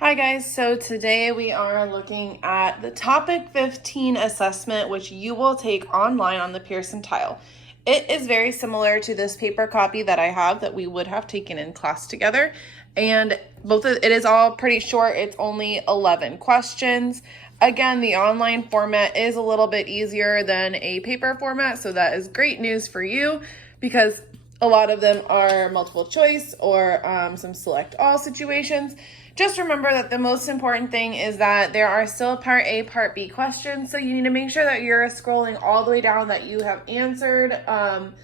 Hi guys, so today we are looking at the topic 15 assessment, which you will take online on the Pearson tile. It is very similar to this paper copy that I have that we would have taken in class together. And it is all pretty short. It's only 11 questions. Again, the online format is a little bit easier than a paper format, so that is great news for you because a lot of them are multiple choice or some select all situations. Just remember that the most important thing is that there are still part A, part B questions. So you need to make sure that you're scrolling all the way down, that you have answered and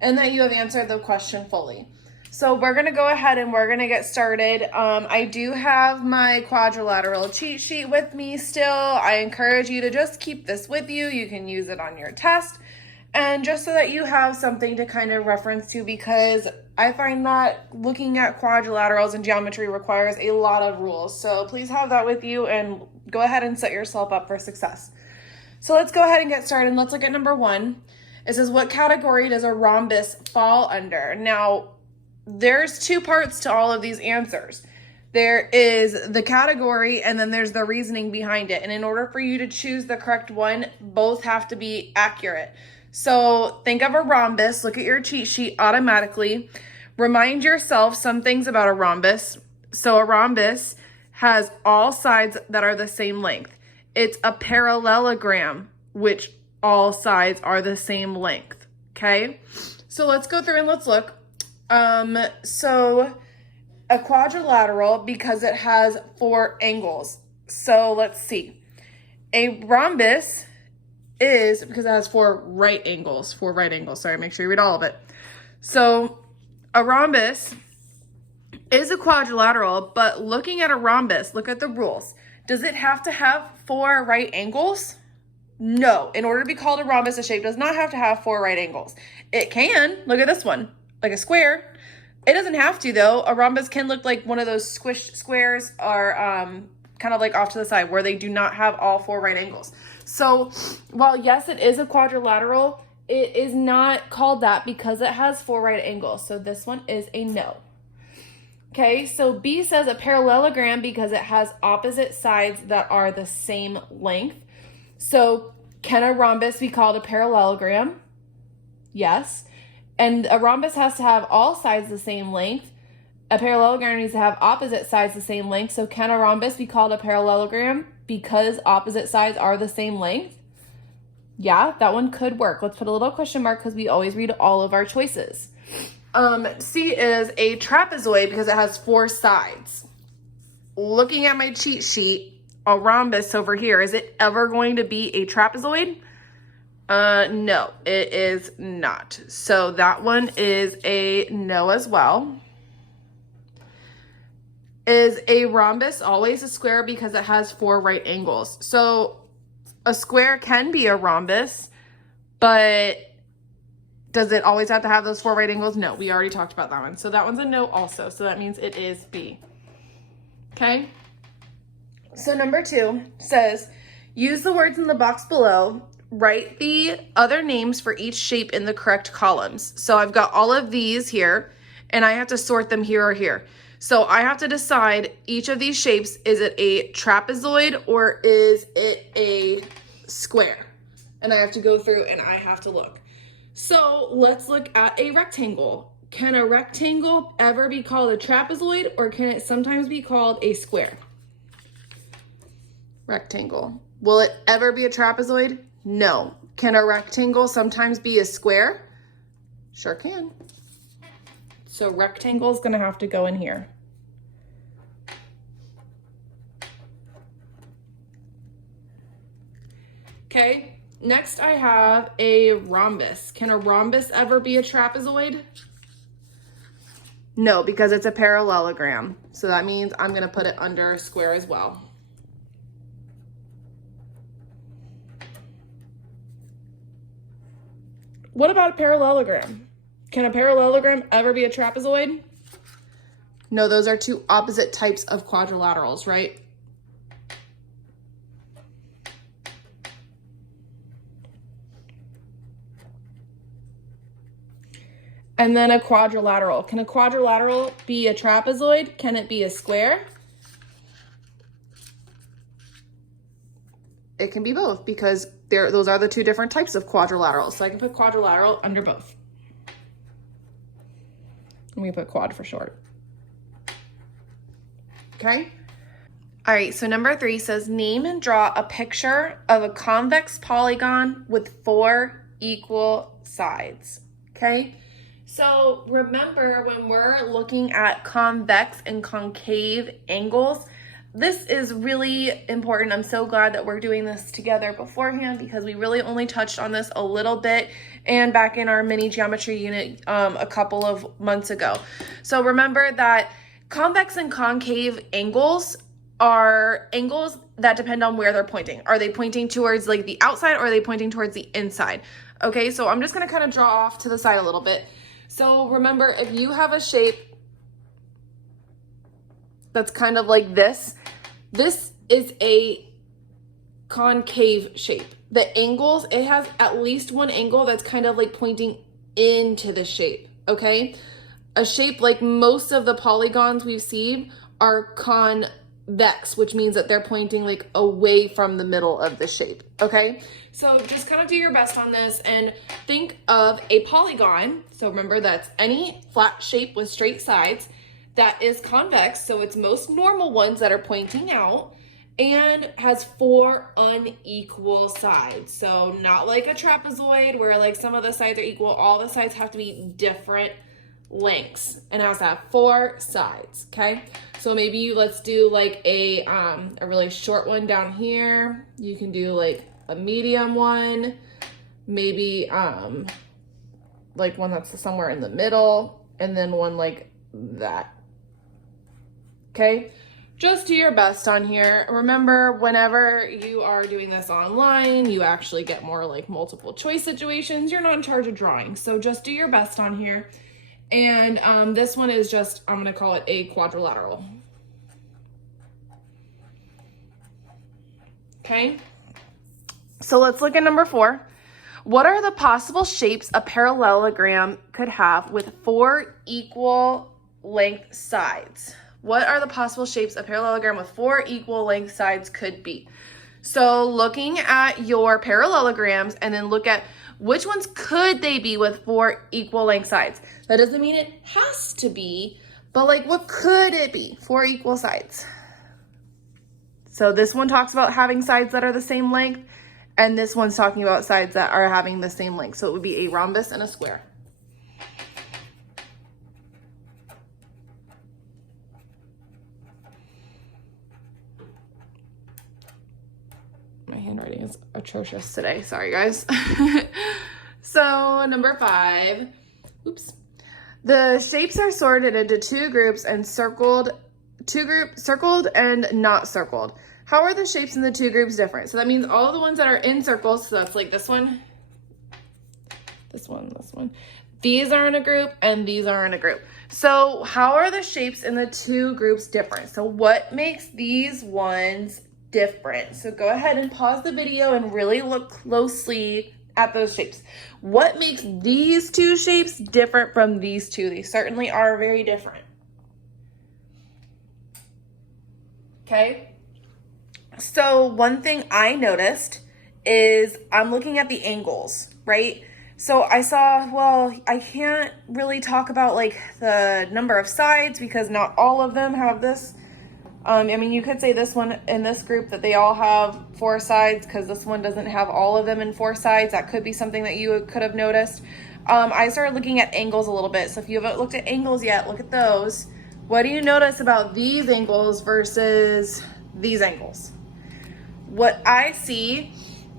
that you have answered the question fully. So we're going to go ahead and we're going to get started. I do have my quadrilateral cheat sheet with me still. I encourage you to just keep this with you. You can use it on your test. And just so that you have something to kind of reference to, because I find that looking at quadrilaterals and geometry requires a lot of rules. So please have that with you and go ahead and set yourself up for success. So let's go ahead and get started. Let's look at number 1. It says, what category does a rhombus fall under? Now, there's 2 parts to all of these answers. There is the category and then there's the reasoning behind it. And in order for you to choose the correct one, both have to be accurate. So think of a rhombus, look at your cheat sheet automatically. Remind yourself some things about a rhombus. So a rhombus has all sides that are the same length. It's a parallelogram, which all sides are the same length, okay? So let's go through and let's look. So a quadrilateral, because it has 4 angles. So let's see. A rhombus is, because it has 4 right angles, sorry, make sure you read all of it. So a rhombus is a quadrilateral, but looking at a rhombus, look at the rules. Does it have to have 4 right angles? No. In order to be called a rhombus, a shape does not have to have 4 right angles. It can. Look at this one, like a square. It doesn't have to though. A rhombus can look like one of those squished squares or kind of like off to the side where they do not have all 4 right angles. So while yes, it is a quadrilateral, it is not called that because it has 4 right angles. So this one is a no. Okay, so B says a parallelogram because it has opposite sides that are the same length. So can a rhombus be called a parallelogram? Yes. And a rhombus has to have all sides the same length. A parallelogram needs to have opposite sides the same length. So can a rhombus be called a parallelogram because opposite sides are the same length? Yeah, that one could work. Let's put a little question mark because we always read all of our choices. C is a trapezoid because it has 4 sides. Looking at my cheat sheet, a rhombus over here, is it ever going to be a trapezoid? No, it is not. So that one is a no as well. Is a rhombus always a square because it has 4 right angles? So a square can be a rhombus, but does it always have to have those 4 right angles? No, we already talked about that one. So that one's a no also. So that means it is B. Okay. So number 2 says, use the words in the box below. Write the other names for each shape in the correct columns. So I've got all of these here and I have to sort them here or here. So I have to decide each of these shapes, is it a trapezoid or is it a square? And I have to go through and I have to look. So let's look at a rectangle. Can a rectangle ever be called a trapezoid or can it sometimes be called a square? Rectangle. Will it ever be a trapezoid? No. Can a rectangle sometimes be a square? Sure can. So rectangle is going to have to go in here. Okay, next I have a rhombus. Can a rhombus ever be a trapezoid? No, because it's a parallelogram. So that means I'm going to put it under a square as well. What about a parallelogram? Can a parallelogram ever be a trapezoid? No, those are 2 opposite types of quadrilaterals, right? And then a quadrilateral. Can a quadrilateral be a trapezoid? Can it be a square? it can be both because those are the two different types of quadrilaterals. So I can put quadrilateral under both. And we put quad for short. Okay. All right, so number 3 says name and draw a picture of a convex polygon with 4 equal sides. Okay. So remember, when we're looking at convex and concave angles, this is really important. I'm so glad that we're doing this together beforehand because we really only touched on this a little bit and back in our mini geometry unit a couple of months ago. So remember that convex and concave angles are angles that depend on where they're pointing. Are they pointing towards like the outside or are they pointing towards the inside? Okay, so I'm just gonna kind of draw off to the side a little bit. So remember, if you have a shape that's kind of like this is a concave shape. The angles, it has at least one angle that's kind of like pointing into the shape, okay? A shape like most of the polygons we've seen are convex, which means that they're pointing like away from the middle of the shape, okay? So just kind of do your best on this and think of a polygon. So remember, that's any flat shape with straight sides that is convex, so it's most normal ones that are pointing out, and has 4 unequal sides. So not like a trapezoid where like some of the sides are equal, all the sides have to be different lengths and it has to have 4 sides, okay? So maybe let's do like a really short one down here. You can do like a medium one, maybe like one that's somewhere in the middle, and then one like that. Okay, just do your best on here. Remember, whenever you are doing this online, you actually get more like multiple choice situations. You're not in charge of drawing, so just do your best on here. And this one is just, I'm gonna call it a quadrilateral. Okay, so let's look at number 4. What are the possible shapes a parallelogram could have with 4 equal length sides? What are the possible shapes a parallelogram with 4 equal length sides could be? So looking at your parallelograms and then look at which ones could they be with 4 equal length sides. That doesn't mean it has to be, but like what could it be? 4 equal sides. So this one talks about having sides that are the same length, and this one's talking about sides that are having the same length. So it would be a rhombus and a square. My handwriting is atrocious today. Sorry, guys. So number 5, oops. The shapes are sorted into 2 groups and circled and not circled. How are the shapes in the 2 groups different? So that means all the ones that are in circles, so that's like this one, this one, this one. These are in a group and these are in a group. So how are the shapes in the 2 groups different? So what makes these ones different? So go ahead and pause the video and really look closely at those shapes. What makes these 2 shapes different from these 2? They certainly are very different. Okay. So one thing I noticed is I'm looking at the angles, right? So I saw, well, I can't really talk about like the number of sides because not all of them have this. I mean, you could say this one in this group that they all have 4 sides because this one doesn't have all of them in 4 sides. That could be something that you could have noticed. I started looking at angles a little bit. So if you haven't looked at angles yet, look at those. What do you notice about these angles versus these angles? What I see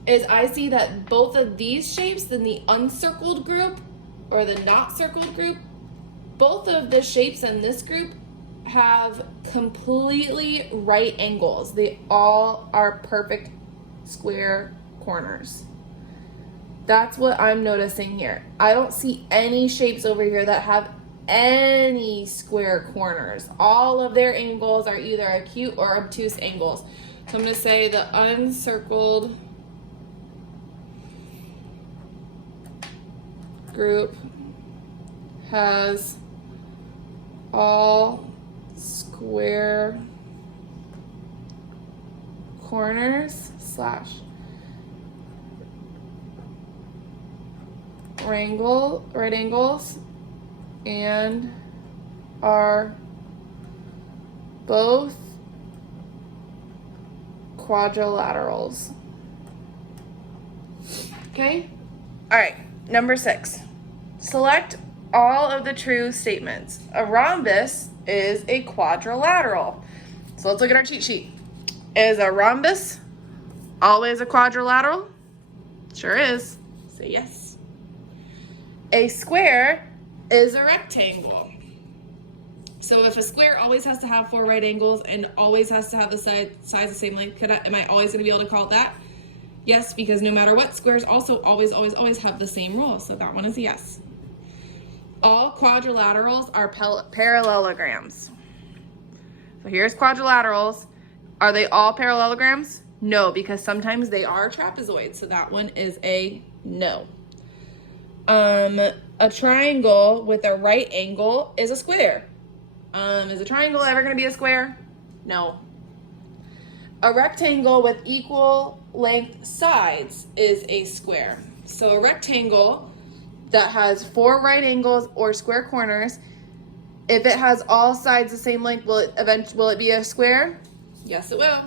is I see that both of these shapes in the uncircled group or the not circled group, both of the shapes in this group have completely right angles. They all are perfect square corners. That's what I'm noticing here. I don't see any shapes over here that have any square corners. All of their angles are either acute or obtuse angles. So I'm going to say the uncircled group has all square corners / right angles and are both quadrilaterals. Okay? All right, number 6. Select all of the true statements. A rhombus is a quadrilateral. So let's look at our cheat sheet. Is a rhombus always a quadrilateral? Sure is. Say yes. A square is a rectangle. So if a square always has to have 4 right angles and always has to have the sides the same length, am I always going to be able to call it that? Yes, because no matter what, squares also always have the same rule. So that one is a yes. All quadrilaterals are parallelograms. So here's quadrilaterals. Are they all parallelograms? No, because sometimes they are trapezoids. So that one is a no. A triangle with a right angle is a square. Is a triangle ever going to be a square? No. A rectangle with equal length sides is a square. So a rectangle that has 4 right angles or square corners, if it has all sides the same length, will it be a square? Yes, it will.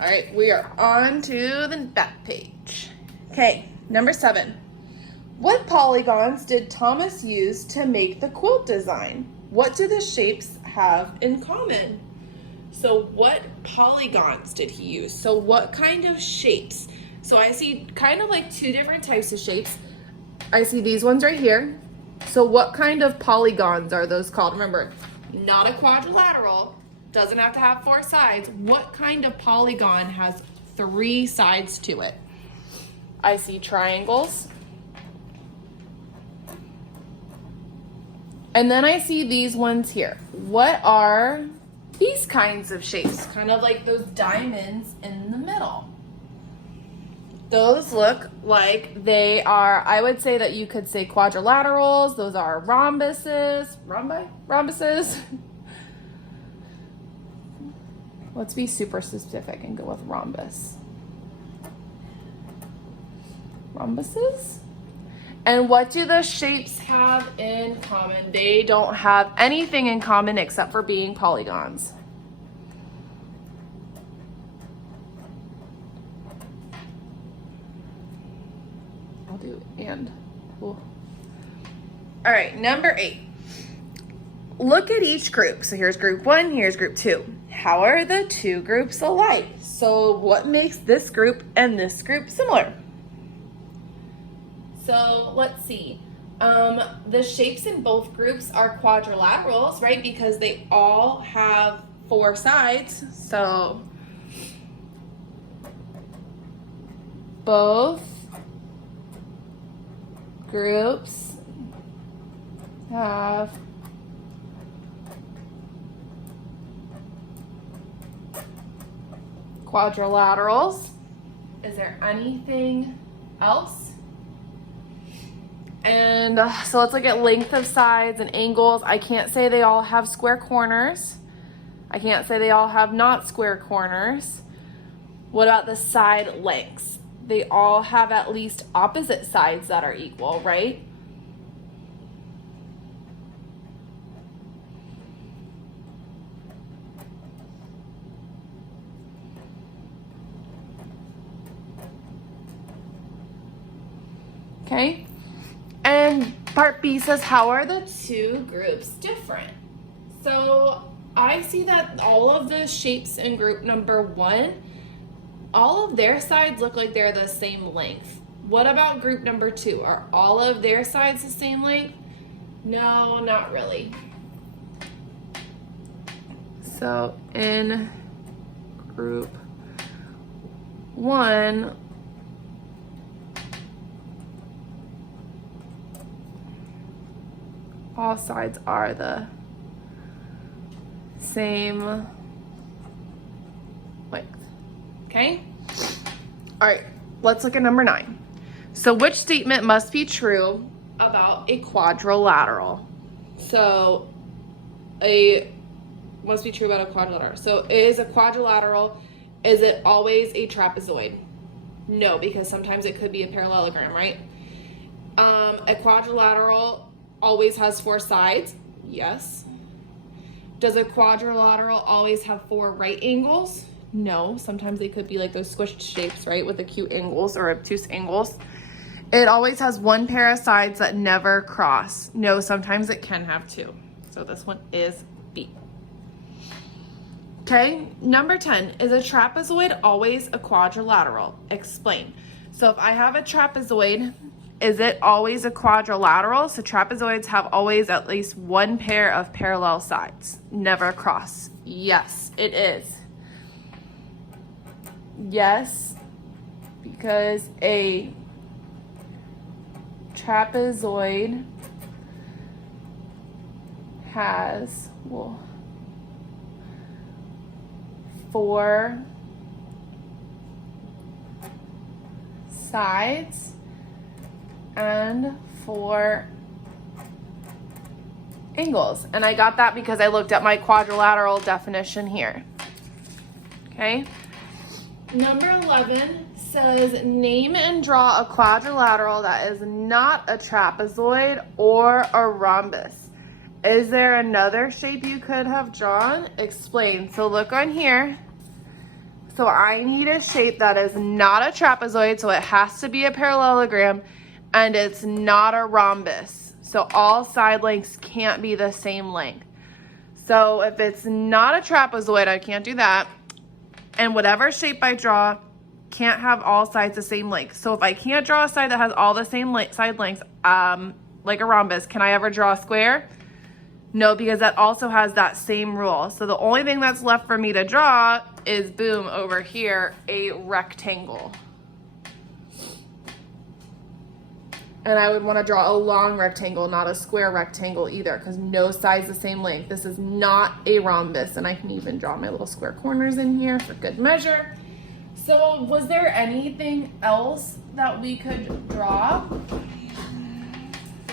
All right, we are on to the back page. Okay, number 7. What polygons did Thomas use to make the quilt design? What do the shapes have in common? So what polygons did he use? So what kind of shapes? So I see kind of like 2 different types of shapes. I see these ones right here. So what kind of polygons are those called? Remember, not a quadrilateral, doesn't have to have 4 sides. What kind of polygon has 3 sides to it? I see triangles. And then I see these ones here. What are these kinds of shapes? Kind of like those diamonds in the middle. Those look like they are, I would say that you could say quadrilaterals. Those are rhombuses. Rhombuses. Let's be super specific and go with rhombus. Rhombuses? And what do the shapes have in common? They don't have anything in common except for being polygons. I'll do and. Cool. All right, number 8. Look at each group. So here's group 1, here's group 2. How are the 2 groups alike? So what makes this group and this group similar? So let's see. The shapes in both groups are quadrilaterals, right? Because they all have 4 sides. So both groups have quadrilaterals. Is there anything else? And so let's look at length of sides and angles. I can't say they all have square corners. I can't say they all have not square corners. What about the side lengths? They all have at least opposite sides that are equal, right? Okay. And part B says, how are the 2 groups different? So I see that all of the shapes in group number 1, all of their sides look like they're the same length. What about group number 2? Are all of their sides the same length? No, not really. So in group 1, all sides are the same length. Okay? All right, let's look at number 9. So which statement must be true about a quadrilateral? So must be true about a quadrilateral. So is a quadrilateral, is it always a trapezoid? No, because sometimes it could be a parallelogram, right? A quadrilateral always has 4 sides. Yes. Does a quadrilateral always have 4 right angles? No. Sometimes they could be like those squished shapes, right, with acute angles or obtuse angles. It always has 1 pair of sides that never cross. No, sometimes it can have 2. So this one is B. Okay, number 10, is a trapezoid always a quadrilateral? Explain. So if I have a trapezoid, is it always a quadrilateral? So trapezoids have always at least 1 pair of parallel sides, never cross. Yes, it is. Yes, because a trapezoid has, well, 4 sides and 4 angles. And I got that because I looked at my quadrilateral definition here. Okay. Number 11 says, name and draw a quadrilateral that is not a trapezoid or a rhombus. Is there another shape you could have drawn? Explain. So look on here. So I need a shape that is not a trapezoid, so it has to be a parallelogram, and it's not a rhombus. So all side lengths can't be the same length. So if it's not a trapezoid, I can't do that. And whatever shape I draw can't have all sides the same length. So if I can't draw a side that has all the same side lengths, like a rhombus, can I ever draw a square? No, because that also has that same rule. So the only thing that's left for me to draw is, boom, over here, a rectangle. And I would want to draw a long rectangle, not a square rectangle either, because no side's the same length. This is not a rhombus, and I can even draw my little square corners in here for good measure. So was there anything else that we could draw?